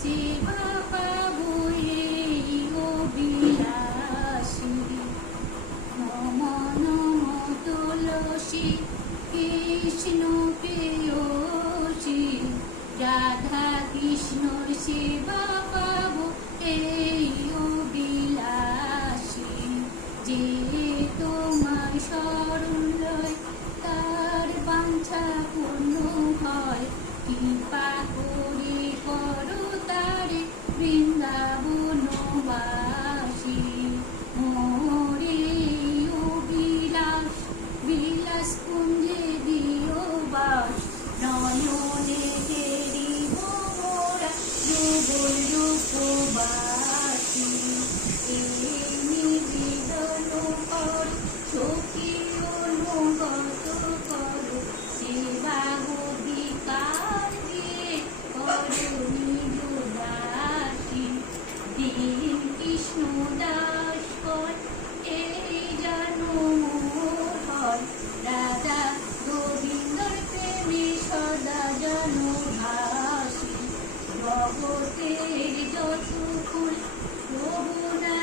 সেবা পাবো এই অবিলাসী। নম নম তুলসী কৃষ্ণ প্রেয়সী, রাধা কৃষ্ণর সেবা পাবো এই অবিলাসী। যে তোমার শরণ লয় তার বাঞ্ছা পূর্ণ হয়, কৃপা করে করো তারে বৃন্দাবনবাসী। মোরে অবিলাস বিলাস কুঞ্জে দিও বাস, নয়নে হেরিব মোরা যুগল রূপবাসী। এই নিবেদন কর সখী অনুগত করো, সেবা অধিকার দিয়ে করো নিজ দাসী। দিন কৃষ্ণ দাস কর এই জানো মোর হয়, রাধা গোবিন্দর প্রেমে সদা জনভাসী। জগতের যত ফুল প্রভু না